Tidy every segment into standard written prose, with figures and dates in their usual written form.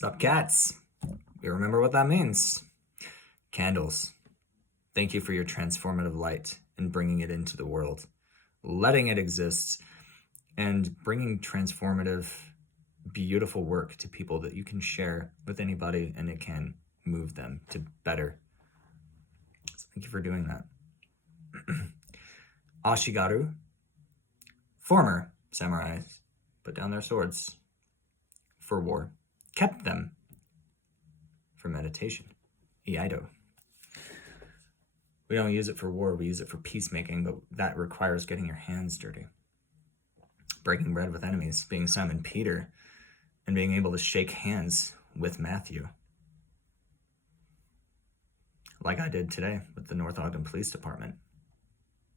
What's up, cats? You remember what that means. Candles. Thank you for your transformative light and bringing it into the world, letting it exist, and bringing transformative, beautiful work to people that you can share with anybody and it can move them to better. So thank you for doing that. Ashigaru. Former samurais put down their swords for war, kept them for meditation. Iaido. We don't use it for war, we use it for peacemaking, but that requires getting your hands dirty. Breaking bread with enemies, being Simon Peter, and being able to shake hands with Matthew. Like I did today with the North Ogden Police Department,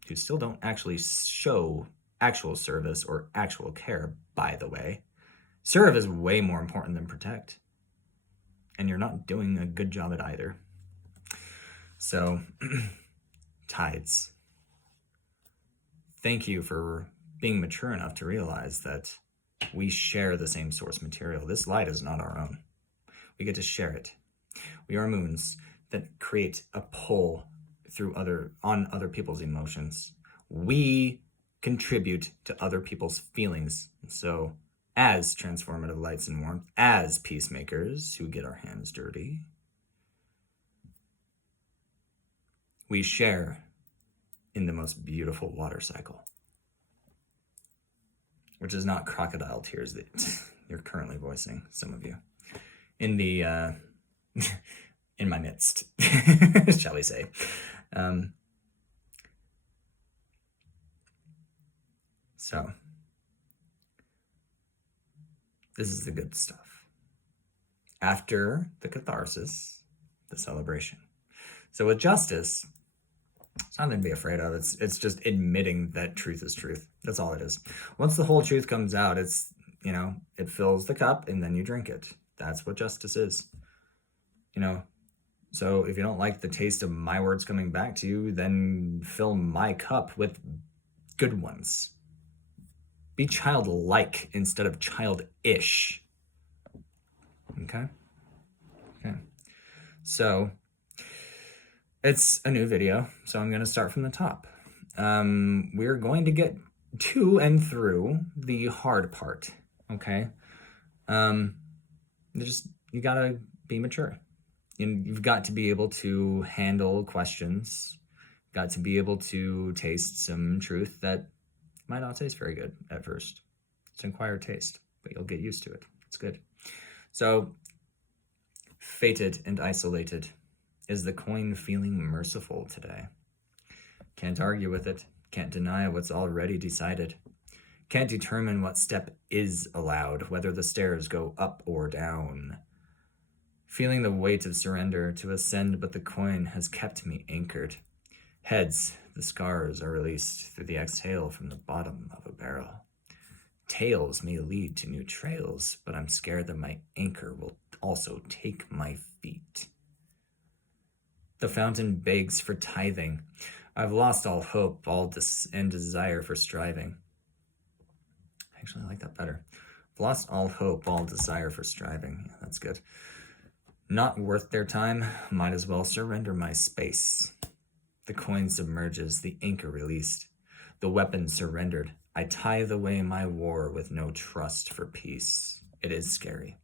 who still don't actually show actual service or actual care, by the way. Serve is way more important than protect. And you're not doing a good job at either. So, tides. Thank you for being mature enough to realize that we share the same source material. This light is not our own. We get to share it. We are moons that create a pull through on other people's emotions. We contribute to other people's feelings. So, as transformative lights and warmth, as peacemakers who get our hands dirty, we share in the most beautiful water cycle, which is not crocodile tears that you're currently voicing, some of you, in the in my midst, shall we say. So this is the good stuff. After the catharsis, the celebration. So with justice, it's nothing to be afraid of. It's just admitting that truth is truth. That's all it is. Once the whole truth comes out, it's, it fills the cup and then you drink it. That's what justice is. So if you don't like the taste of my words coming back to you, then fill my cup with good ones. Be childlike instead of childish. Okay? So it's a new video, so I'm going to start from the top. We're going to get to and through the hard part, okay? You gotta be mature. You've got to be able to handle questions, got to be able to taste some truth that might not taste very good at first. It's an acquired taste, but you'll get used to it. It's good. So, fated and isolated. Is the coin feeling merciful today? Can't argue with it. Can't deny what's already decided. Can't determine what step is allowed, whether the stairs go up or down. Feeling the weight of surrender to ascend, but the coin has kept me anchored. Heads, the scars are released through the exhale from the bottom of a barrel. Tails may lead to new trails, but I'm scared that my anchor will also take my feet. The fountain begs for tithing. I've lost all hope, and desire for striving. Actually, I like that better. I've lost all hope, all desire for striving. Yeah, that's good. Not worth their time, might as well surrender my space. The coin submerges, the anchor released. The weapon surrendered. I tithe away my war with no trust for peace. It is scary.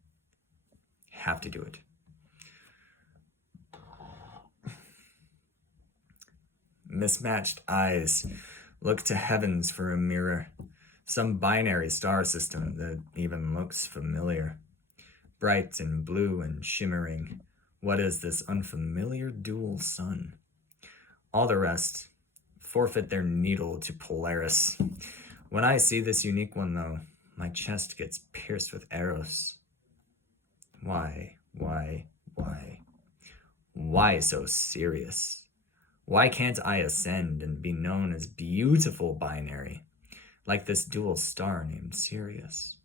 Have to do it. Mismatched eyes look to heavens for a mirror. Some binary star system that even looks familiar. Bright and blue and shimmering. What is this unfamiliar dual sun? All the rest forfeit their needle to Polaris. When I see this unique one, though, my chest gets pierced with arrows. Why so serious? Why can't I ascend and be known as beautiful binary, like this dual star named Sirius?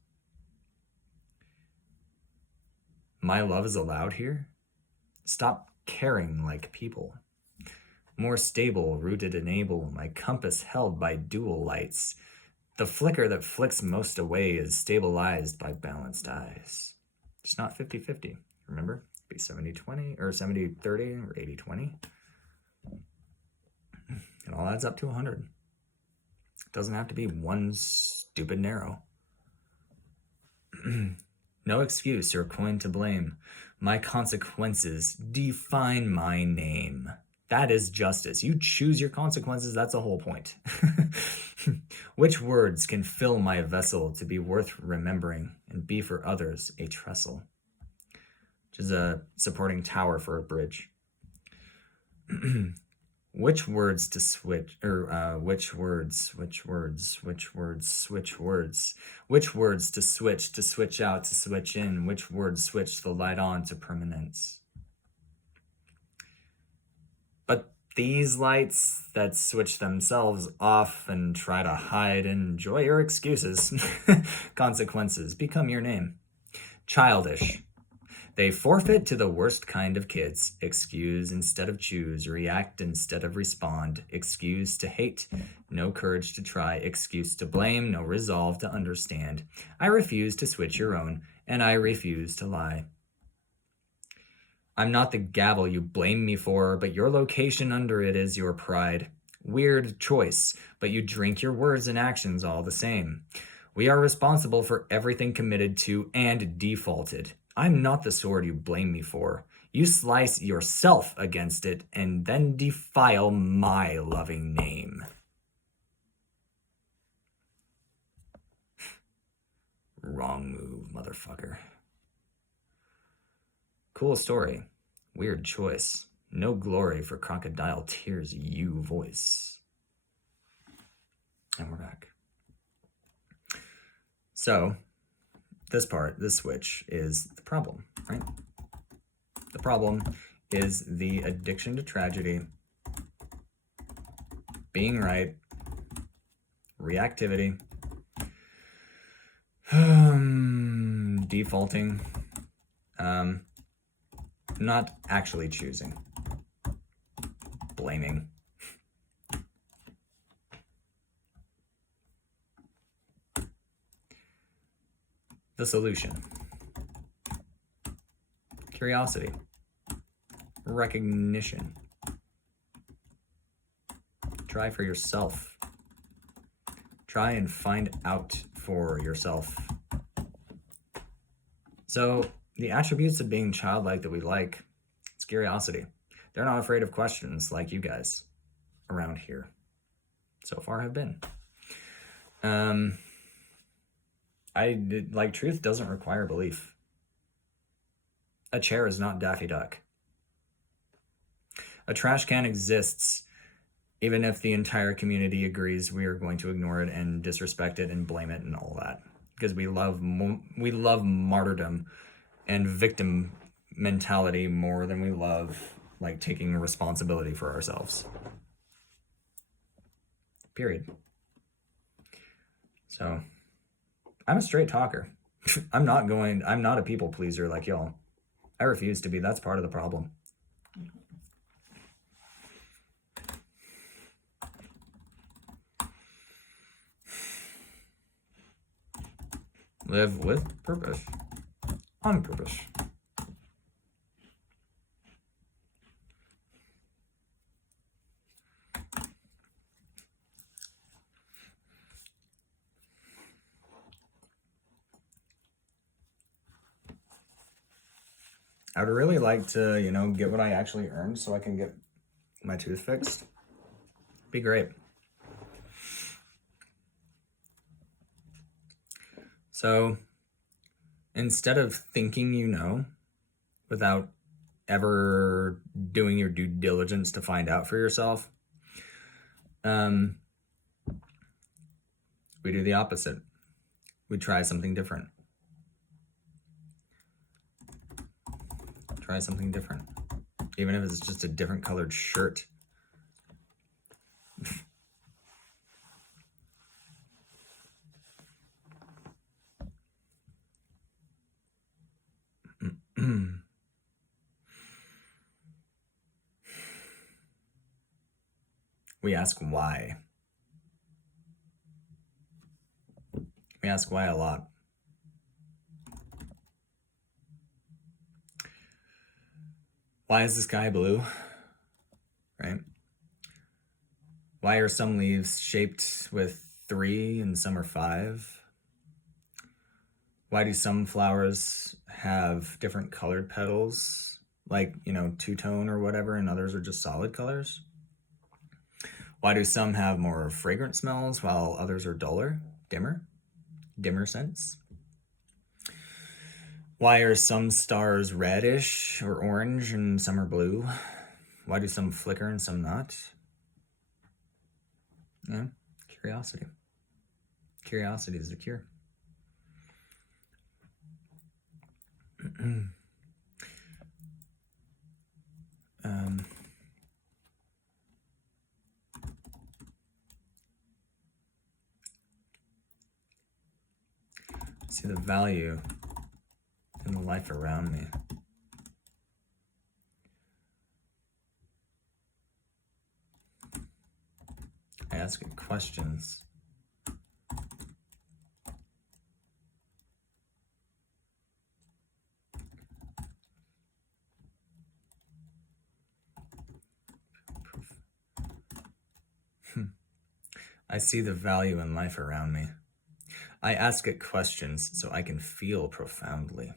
My love is allowed here? Stop caring like people. More stable, rooted and able, my compass held by dual lights. The flicker that flicks most away is stabilized by balanced eyes. It's not 50-50, remember? It'd be 70-20 or 70-30 or 80-20. It all adds up to 100. It doesn't have to be one stupid narrow. No excuse or coin to blame. My consequences define my name. That is justice. You choose your consequences. That's the whole point. Which words can fill my vessel to be worth remembering and be for others a trestle? Which is a supporting tower for a bridge. Which words to switch, or which words to switch out, to switch in, which words switch the light on to permanence. But these lights that switch themselves off and try to hide, enjoy your excuses. Consequences become your name. Childish. They forfeit to the worst kind of kids. Excuse instead of choose, react instead of respond, excuse to hate, no courage to try, excuse to blame, no resolve to understand. I refuse to switch your own, and I refuse to lie. I'm not the gavel you blame me for, but your location under it is your pride. Weird choice, but you drink your words and actions all the same. We are responsible for everything committed to and defaulted. I'm not the sword you blame me for. You slice yourself against it and then defile my loving name. Wrong move, motherfucker. Cool story. Weird choice. No glory for crocodile tears you voice. And we're back. So, this part, this switch, is the problem, right? The problem is the addiction to tragedy, being right, reactivity, defaulting, not actually choosing, blaming. The solution: curiosity, recognition. Try for yourself. Try and find out for yourself. So, the attributes of being childlike that we like, it's curiosity. They're not afraid of questions like you guys around here so far have been. Truth doesn't require belief. A chair is not Daffy Duck. A trash can exists even if the entire community agrees we are going to ignore it and disrespect it and blame it and all that. Because we love martyrdom and victim mentality more than we love taking responsibility for ourselves. Period. So, I'm a straight talker. I'm not a people pleaser like y'all. I refuse to be. That's part of the problem. Live with purpose. On purpose. I would really like to, get what I actually earned so I can get my tooth fixed. Be great. So, instead of thinking without ever doing your due diligence to find out for yourself, we do the opposite. We try something different. Try something different. Even if it's just a different colored shirt. We ask why. We ask why a lot. Why is the sky blue? Right? Why are some leaves shaped with 3 and some are 5? Why do some flowers have different colored petals, like, two-tone or whatever, and others are just solid colors? Why do some have more fragrant smells while others are duller, dimmer scents? Why are some stars reddish or orange and some are blue? Why do some flicker and some not? Yeah, curiosity. Curiosity is the cure. See the value in the life around me. I ask it questions. I see the value in life around me. I ask it questions so I can feel profoundly.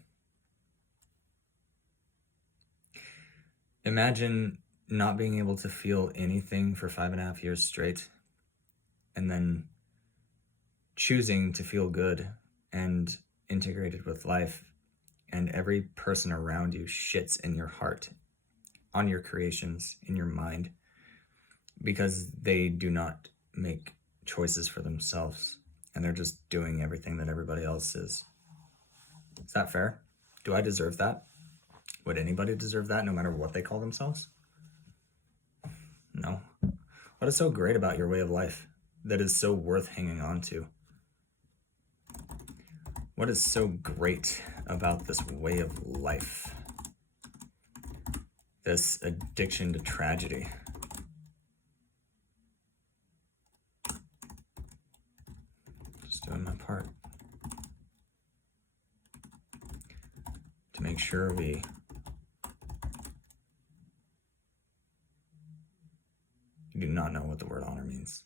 Imagine not being able to feel anything for 5.5 years straight, and then choosing to feel good and integrated with life, and every person around you shits in your heart, on your creations, in your mind, because they do not make choices for themselves, and they're just doing everything that everybody else is. Is that fair? Do I deserve that? Would anybody deserve that, no matter what they call themselves? No. What is so great about your way of life that is so worth hanging on to? What is so great about this way of life? This addiction to tragedy. Just doing my part to make sure we do not know what the word honor means.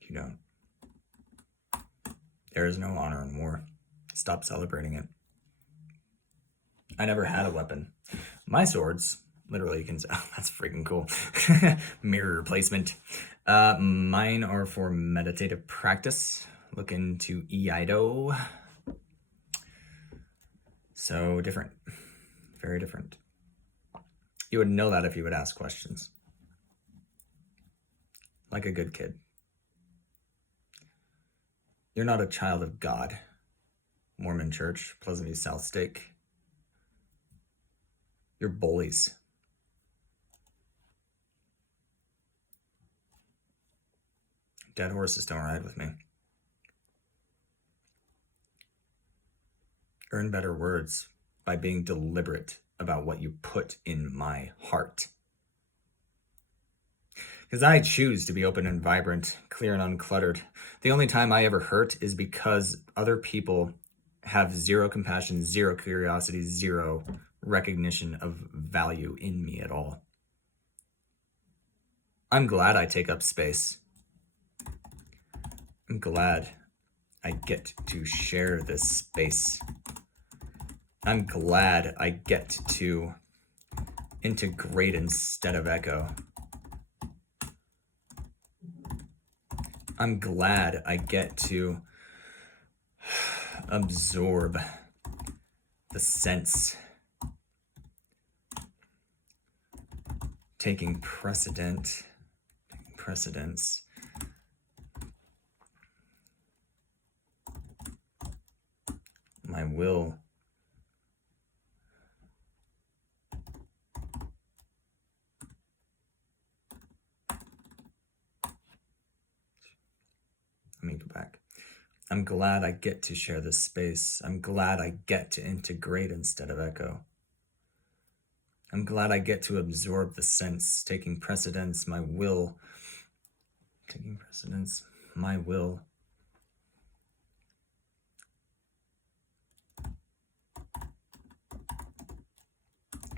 You don't. There is no honor in war. Stop celebrating it. I never had a weapon. My swords, literally, you can say, oh, that's freaking cool. Mirror replacement. Mine are for meditative practice. Look into Iaido. So different. Very different. You would know that if you would ask questions. Like a good kid. You're not a child of God. Mormon Church, Pleasant View South Stake. You're bullies. Dead horses don't ride with me. Earn better words by being deliberate about what you put in my heart. Because I choose to be open and vibrant, clear and uncluttered. The only time I ever hurt is because other people have zero compassion, zero curiosity, zero recognition of value in me at all. I'm glad I take up space. I'm glad I get to share this space. I'm glad I get to integrate instead of echo. I'm glad I get to absorb the sense, taking precedence. My will. Let me go back. I'm glad I get to share this space. I'm glad I get to integrate instead of echo. I'm glad I get to absorb the sense, taking precedence, my will. Taking precedence, my will.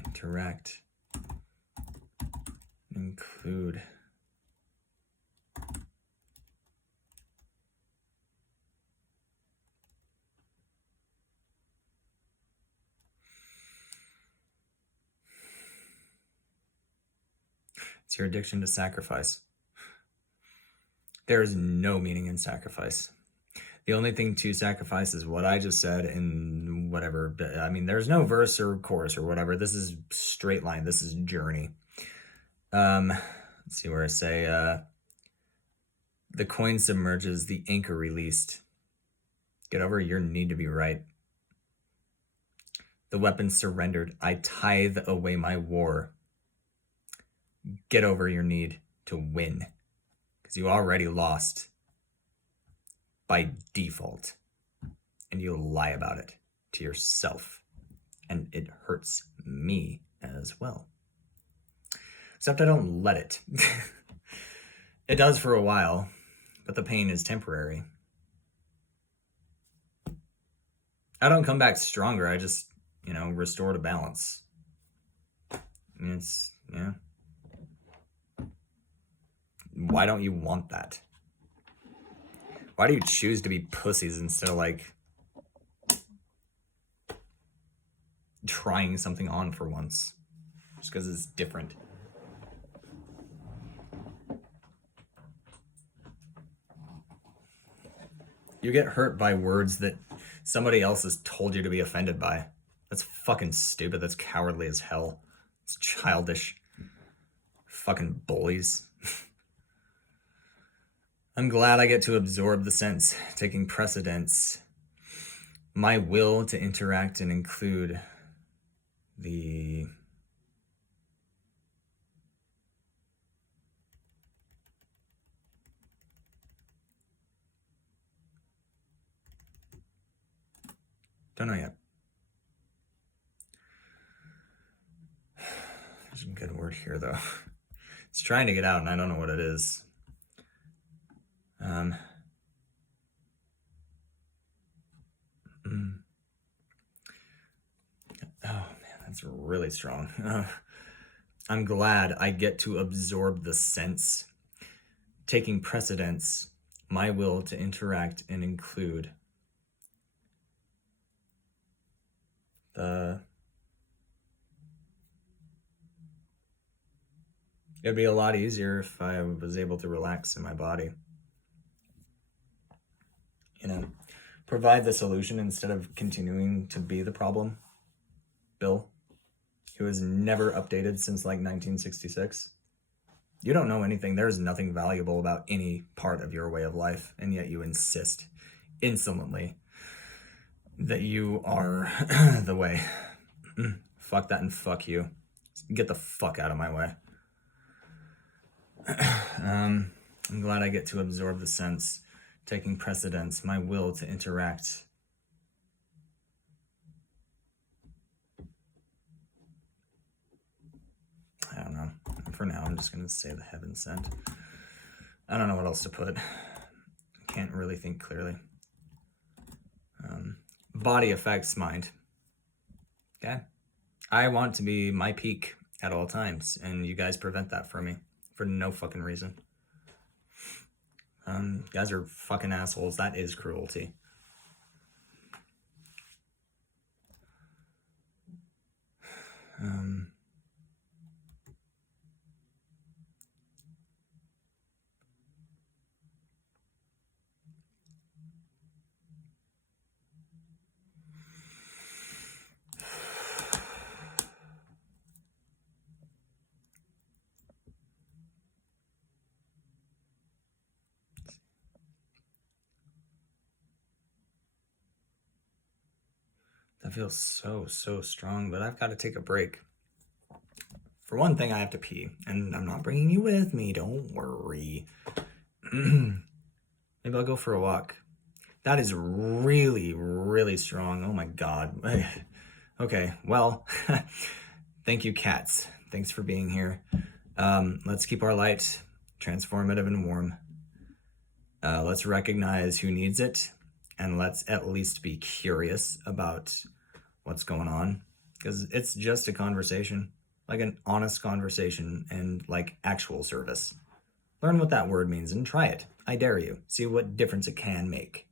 Interact. Include. It's your addiction to sacrifice. There is no meaning in sacrifice. The only thing to sacrifice is what I just said in whatever. I mean, there's no verse or chorus or whatever. This is straight line. This is journey. Let's see where I say, the coin submerges, the anchor released. Get over your need to be right. The weapon surrendered. I tithe away my war. Get over your need to win, because you already lost by default, and you lie about it to yourself, and it hurts me as well. Except I don't let it. It does for a while, but the pain is temporary. I don't come back stronger. I just, restore to balance. It's, yeah. Why don't you want that? Why do you choose to be pussies instead of trying something on for once? Just because it's different. You get hurt by words that somebody else has told you to be offended by. That's fucking stupid. That's cowardly as hell. It's childish. Fucking bullies. I'm glad I get to absorb the sense, taking precedence. My will to interact and include the... Don't know yet. There's a good word here, though. It's trying to get out, and I don't know what it is. Oh, man, that's really strong. I'm glad I get to absorb the sense, taking precedence, my will to interact and include the... It'd be a lot easier if I was able to relax in my body. Provide the solution instead of continuing to be the problem. Bill, who has never updated since 1966. You don't know anything. There's nothing valuable about any part of your way of life, and yet you insist insolently that you are the way. Fuck that and fuck you. Get the fuck out of my way. I'm glad I get to absorb the sense, taking precedence, my will to interact. I don't know. For now, I'm just going to say the heaven sent. I don't know what else to put. Can't really think clearly. Body affects mind. Okay? I want to be my peak at all times, and you guys prevent that from me for no fucking reason. You guys are fucking assholes. That is cruelty. That feels so strong, but I've got to take a break. For one thing, I have to pee, and I'm not bringing you with me. Don't worry. Maybe I'll go for a walk. That is really strong. Oh my God. Okay, well, Thank you, cats. Thanks for being here. Let's keep our light transformative and warm. Let's recognize who needs it, and let's at least be curious about what's going on, because it's just a conversation, like an honest conversation and like actual service. Learn what that word means and try it. I dare you. See what difference it can make.